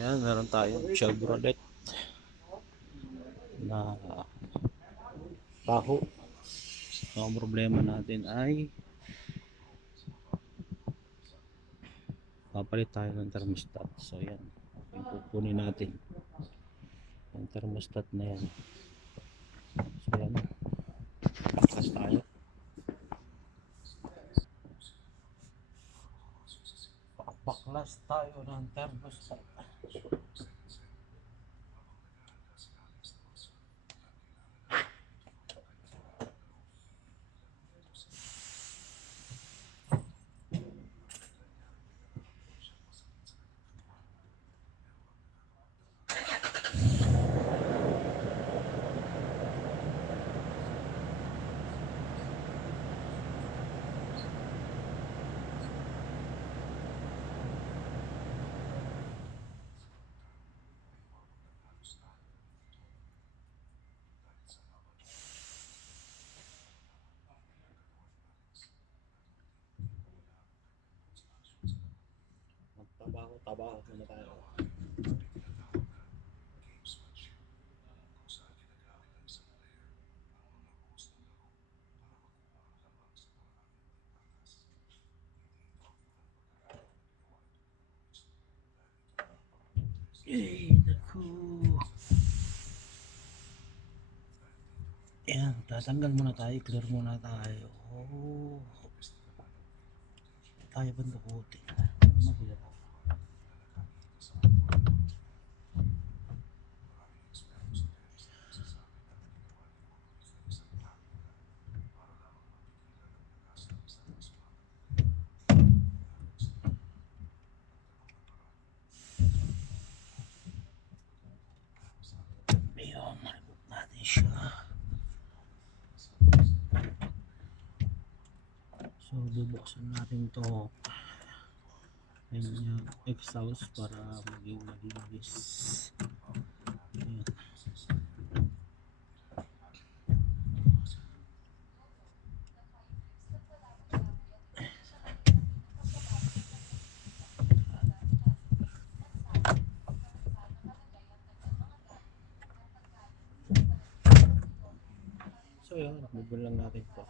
Yan, meron tayong Chevrolet na baho. So, ang problema natin ay papalit tayo ng thermostat. So, yan. Yung kukunin natin. Yung thermostat na yan. So, yan. Paklas tayo. Paklas tayo ng thermostat. Magtabaho muna tayo. Ay, naku. Ayan, tatanggal muna tayo, clear muna tayo. Oh, tayo bandukutin. Mahirap. Ayan, maribot natin siya. So, bubuksan natin to. Ayan yung exhaust para maging malinis. Ayan. So yun, bubul lang natin to.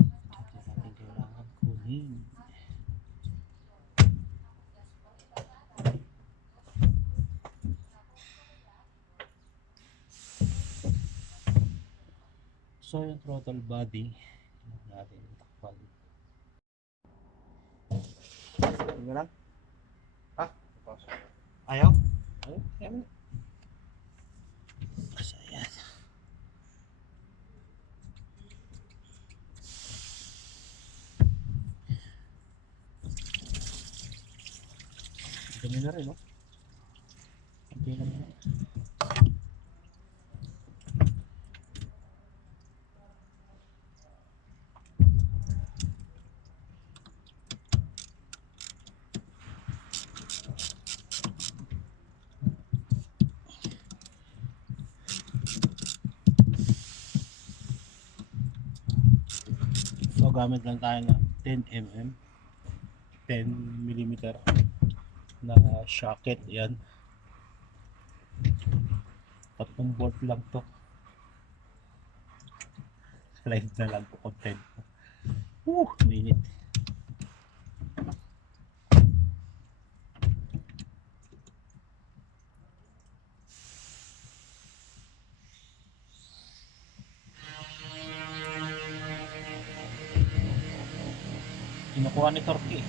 Ito natin kailangan kunin. So yung throttle body natin takpan. Ano lang? Ha? Ayaw? Ayaw? Ayaw? So yan. Dami na rin, no? Hindi na rin. So gamit lang tayo ng 10 mm 10 mm na socket. Yan, 3 volt lang to. Live na lang po content. Minute. Kinukuha ni Torque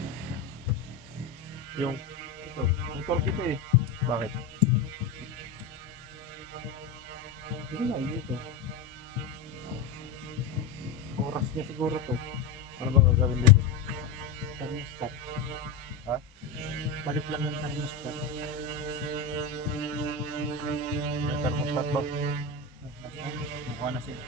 yung ito. Yung Torque ito eh. Bakit? Hindi na ito. Oras niya siguro to. Ano ba gagawin dito? Thermostat. Ha? Balik lang ng thermostat. Yung thermostat ba? Mukha na sila.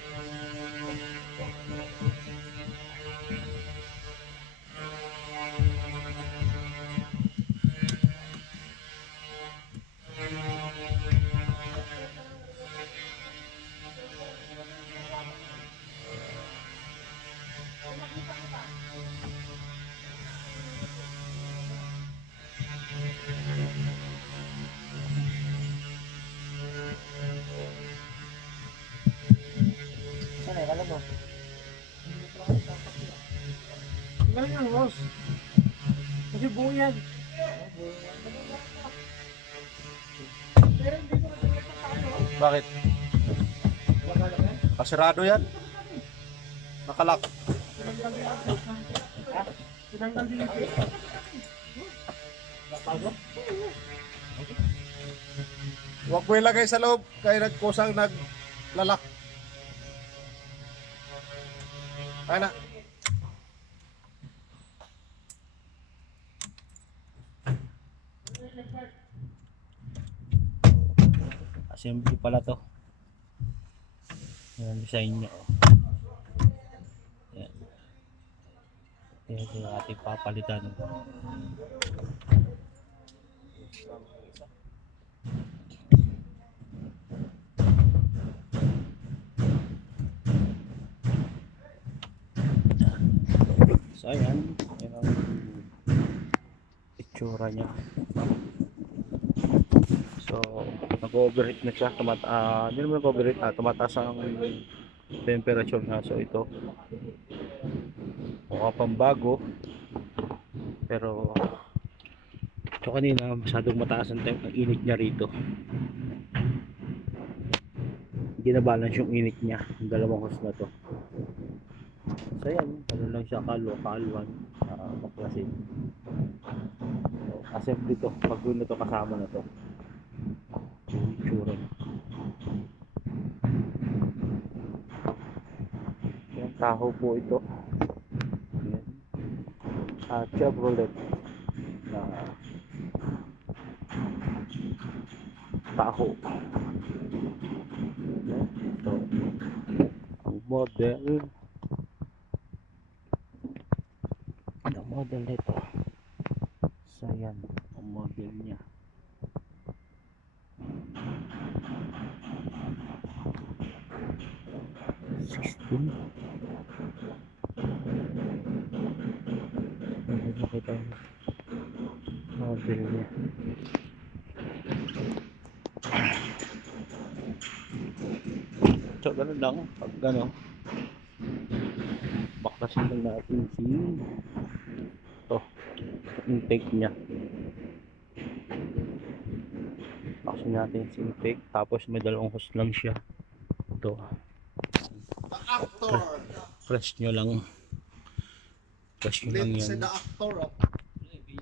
Ganun yung hose. Kasi buo yan. Pero hindi ko nagkakita tayo. Bakit? Kasirado yan. Nakalak. Tinanggal din ako. Ha? Tinanggal din ako. Bago? Huwag mo ilagay sa loob. Kaya nagkusang naglalak. Kaya na. Assembly pala to. Yan design niya. Oh. Yan. Yan yung ating papalitan. So ayan, yan ang itsura niya. So nag-overheat na siya, hindi naman nag-overheat, tumataas ang temperature na. So ito mukha pang bago, pero ito kanina masyadong mataas ang init niya rito. Hindi na balance yung init niya, yung dalawang hose na to. So yan, ano lang siya, kalwan, baklasin. So, assembly to, pag na to kasama na to. Yung itsura. Yan, taho po ito. Yan. Chevrolet na taho. Yan. So, ang model nito. So yan ang model niya. Makita yung model niya. So ganun lang, pag gano'n baklasin lang natin si intake niya. Baklasin natin si intake, tapos may dalawang hose lang siya. Ito, The actor. press nyo lang Let's yan. say the actor.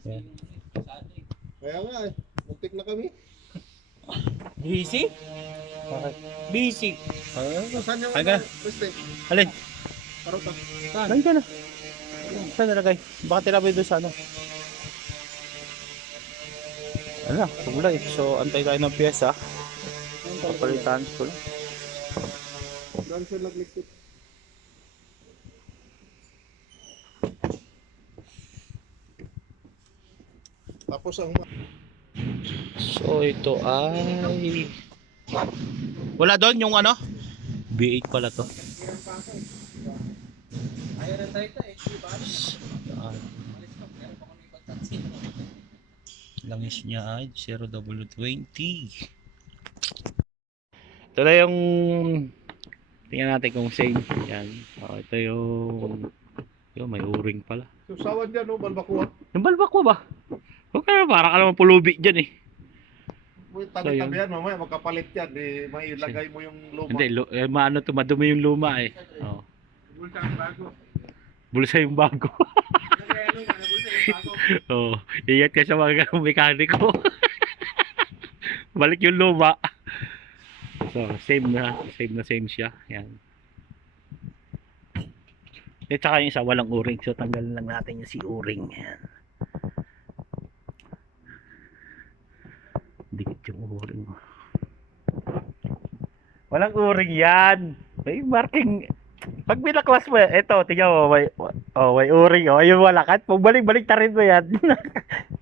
Yan. Kaya nga eh. Muntik na kami. Busy? Busy. Saan yung Halika. Pweste? Alin? Parota. Saan ka na? Saan nalagay? Baka tinapay doon sa ano? Ano na, kulay. So, antay tayo ng pyesa. Papalitan ko lang. Doon siya naglikit. Tapos ang So, ito ay... Wala doon yung ano? B8 pala to. Ayaw na tayo eh. Langis niya ay 0W20. Ito na yung tingnan natin kung same. Yan. Ito yung may o-ring pala. susawan dyan, no? Balbakuan. Yung balbakwa ba? Okay, para ka naman pulubi dyan eh. Tabi-tabi yan, mamaya magkapalit yan. Di, may ilagay mo yung luma. Hindi, maano to, madumi yung luma eh. Oh. Bulsa ang bago. Bulsa yung bago. Oh, iyan ka sa mga mekaniko. Balik yung luma. So, same siya. Yan. At saka yung isa walang o-ring. So, tanggalin lang natin yung si o-ring. Yan. Dikit yung o-ring. Walang o-ring yan. May marking. Pag binaklas mo, eto, tingnan mo, may o-ring, ayun walakat. Pag balik-balik ta rin mo yan.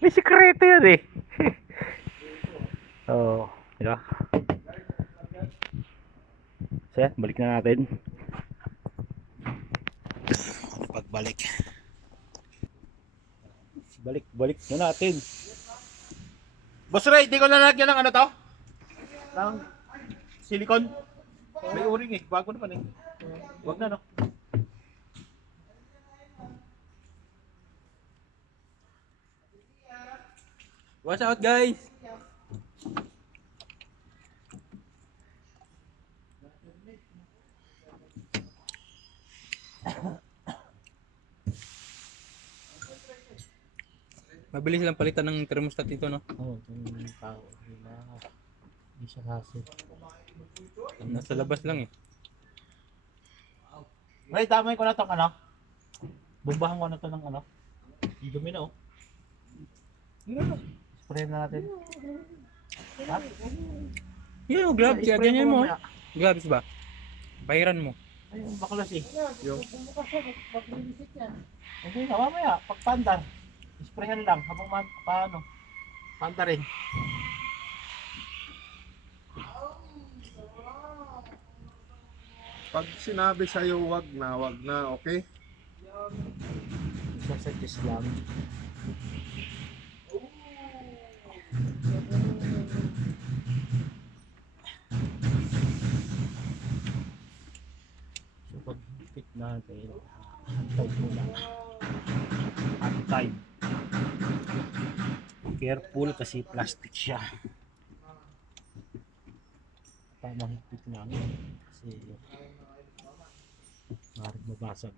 May sikreto yun eh. Diba? So yan, balik na natin. Pagbalik. Balik na natin. Boss Ray, di ko lalagyan ng ano to? Ng silicone. May o-ring eh, bago naman eh. Wag na no. Watch out, guys! Mabilis lang palitan ng thermostat dito, no? Oo, itong tao. Hindi siya hassle. Nasa labas lang eh. Right, damay ko na itong ano. Bumbahan ko na ito ng ano. Yung dumi na oh. Spray na natin. Ha? Yun, yung gloves. Spray Ganyan mo. mamaya. Gloves ba? Pahiran mo. Ayun, baklas eh. Yung. Hindi na, mamaya. Pagpandar. Sprayhan lang. Habang paano. Panda rin. Pag sinabi sa'yo wag na, okay? Isasuggest lang. So pag fit natin, hantay mo lang. Hantay. Careful kasi plastic siya. Tamang higpit lang. Kasi maaaring mabasag.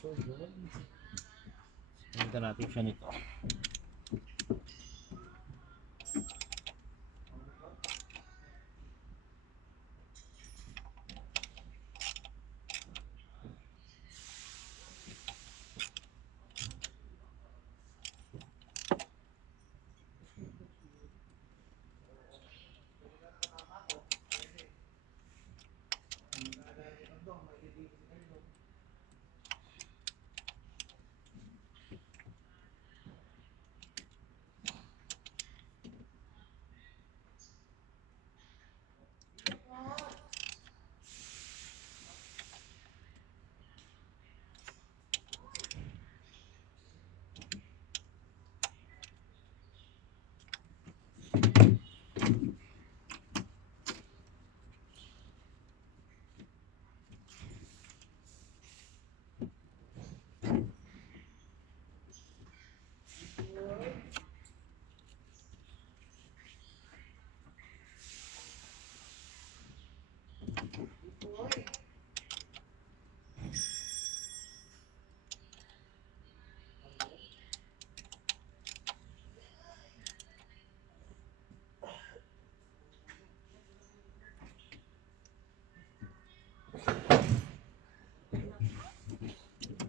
So yun. Ganda natin siya nito.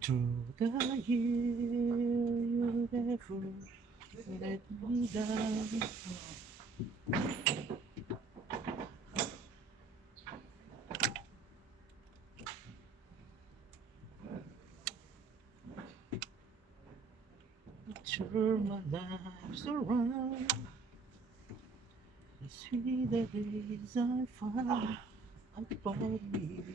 Through the year, you never let me down. Turn my life around. The sweeter days I find about me.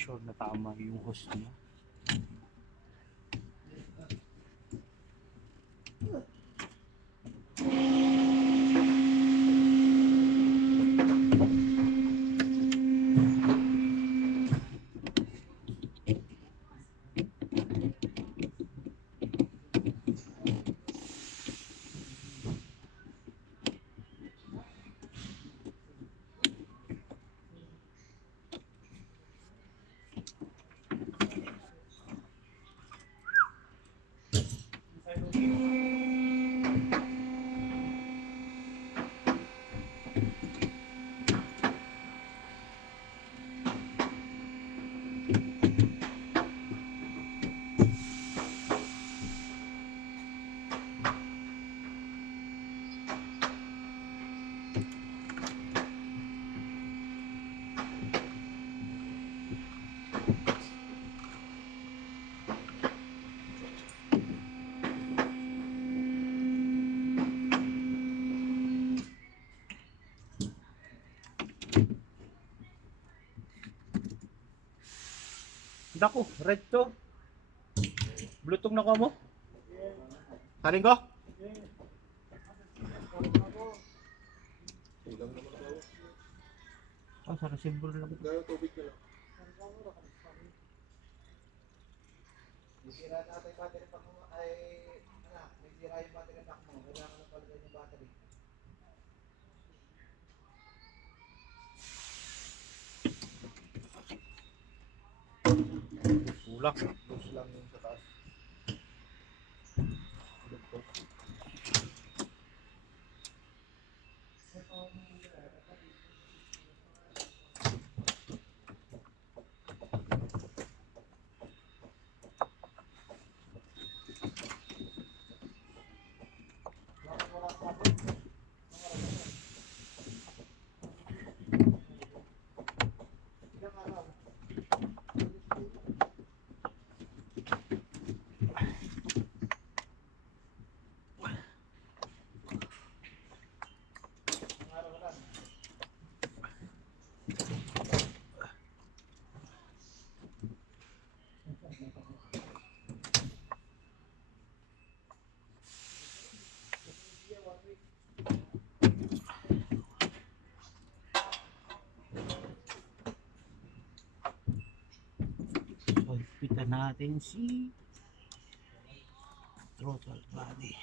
Sure na tama yung host niya. Naku, red to. Bluetooth na ko mo? Kaling ko? Oh, sa receiver lang. Gaya tubig ka lang. Sira na ata yung battery pack mo ay anak, may sira yung battery pack mo. Kailangan na palitan yung battery. Kulang. Loose lang yung sa taas. So, ipitan natin si throttle body.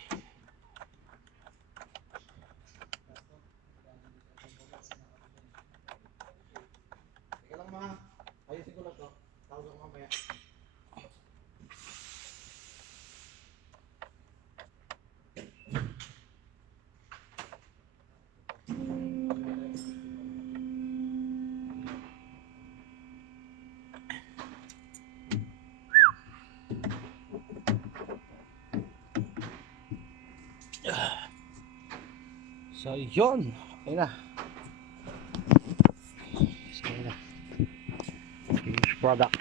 Teka lang mga, ayusin ko lang to. Tawag ako mamaya. So, yun. Okay na. So, yun na. Finished product.